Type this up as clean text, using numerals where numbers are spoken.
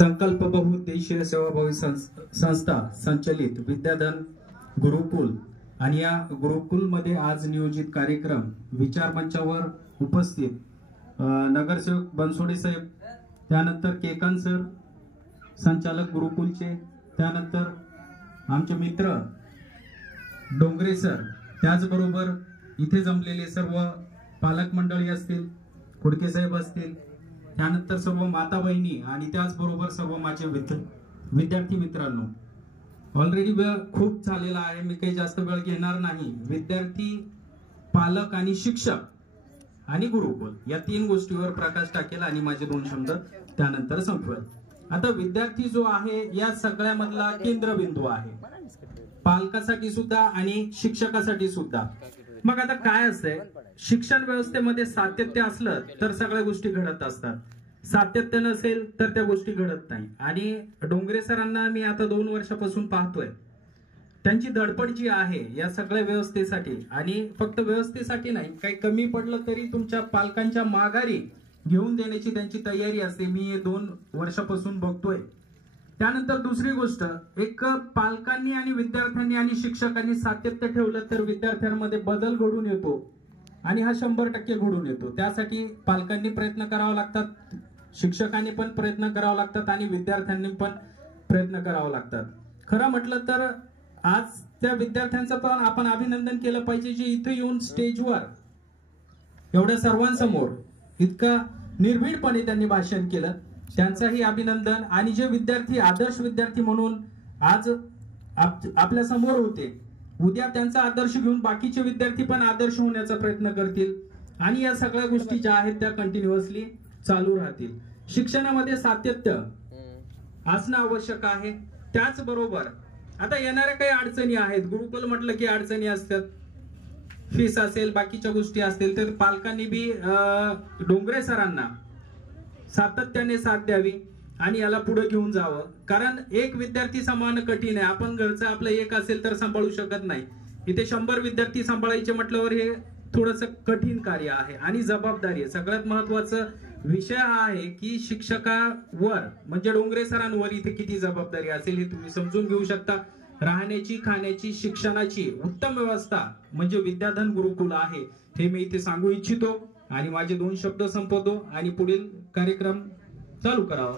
संकल्प बहुउद्देशीय सेवाभावी संस्था संचलित विद्याधन गुरुकुल आणि या गुरुकुल मध्ये आज नियोजित कार्यक्रम विचार मंचावर उपस्थित नगरसेवक बनसोडे साहेब, त्यानंतर केकान सर संचालक गुरुकुलचे, त्यानंतर आमचे मित्र डोंगरे सर, त्याचबरोबर इथे जमलेले सर्व पालक मंडळी असतील, कुडके साहेब असतील, त्यानंतर सर्व माता बहिणी आणि त्याचबरोबर सर्व माझे विद्यार्थी मित्रांनो, ऑलरेडी वेळ खूप झालेला आहे, मी काही जास्त वेळ घेणार नाही. विद्यार्थी, पालक आणि शिक्षक आणि गुरुकुल या तीन गोष्टीवर प्रकाश टाकेल आणि माझे दोन शब्द त्यानंतर संपवेल. आता विद्यार्थी जो आहे या सगळ्यामधला केंद्रबिंदू आहे, पालकासाठी सुद्धा आणि शिक्षकासाठी सुद्धा. मग आता काय असतंय, शिक्षण व्यवस्थेमध्ये सातत्य असलं तर सगळ्या गोष्टी घडत असतात, सातत्य नसेल तर त्या गोष्टी घडत नाही. आणि डोंगरे सरांना मी आता 2 वर्षापासून पाहतोय, त्यांची धडपड जी आहे या सगळ्या व्यवस्थेसाठी, आणि फक्त व्यवस्थेसाठी नाही, काही कमी पडलं तरी तुमच्या पालकांच्या माघारी घेऊन देण्याची त्यांची तयारी असते, मी 2 वर्षापासून बघतोय. त्यानंतर दुसरी गोष्ट, एक पालकांनी आणि विद्यार्थ्यांनी आणि शिक्षकांनी सातत्य ठेवलं तर विद्यार्थ्यांमध्ये बदल घडून येतो आणि हा 100% घडून येतो. त्यासाठी पालकांनी प्रयत्न करावा लागतात, शिक्षकांनी पण प्रयत्न करावा लागतात आणि विद्यार्थ्यांनी पण प्रयत्न करावा लागतात. खरं म्हटलं तर आज त्या विद्यार्थ्यांचं पण आपण अभिनंदन केलं पाहिजे, जे इथे येऊन स्टेजवर एवढ्या सर्वांसमोर इतका निर्भीडपणे त्यांनी भाषण केलं, त्यांचाही अभिनंदन. आणि जे विद्यार्थी आदर्श विद्यार्थी म्हणून आज आपल्या समोर होते, उद्या त्यांचा आदर्श घेऊन बाकीचे विद्यार्थी पण आदर्श होण्याचा प्रयत्न करतील आणि या सगळ्या गोष्टी ज्या आहेत त्या कंटिन्युअसली चालू राहतील. शिक्षणामध्ये सातत्य असणं आवश्यक आहे. त्याचबरोबर आता येणाऱ्या काही अडचणी आहेत, गुरुकुल म्हटलं की अडचणी असतात, फीस असेल, बाकीच्या गोष्टी असतील, तर पालकांनी बी डोंगरे सरांना सातत्याने साथ द्यावी आणि याला पुढे घेऊन जावं. कारण एक विद्यार्थी सांभाळणं कठीण आहे, आपण घरचं आपलं एक असेल तर सांभाळू शकत नाही, इथे 100 विद्यार्थी सांभाळायचे म्हटल्यावर हे थोडंसं कठीण कार्य आहे आणि जबाबदारी आहे. सगळ्यात महत्वाचा विषय हा आहे की शिक्षकावर म्हणजे डोंगरे सरांवर इथे किती जबाबदारी असेल हे तुम्ही समजून घेऊ शकता. राहण्याची, खाण्याची, शिक्षणाची उत्तम व्यवस्था म्हणजे विद्याधन गुरुकुल आहे, हे मी इथे सांगू इच्छितो आणि माझे 2 शब्द संपवतो आणि पुढील कार्यक्रम चालू करावा.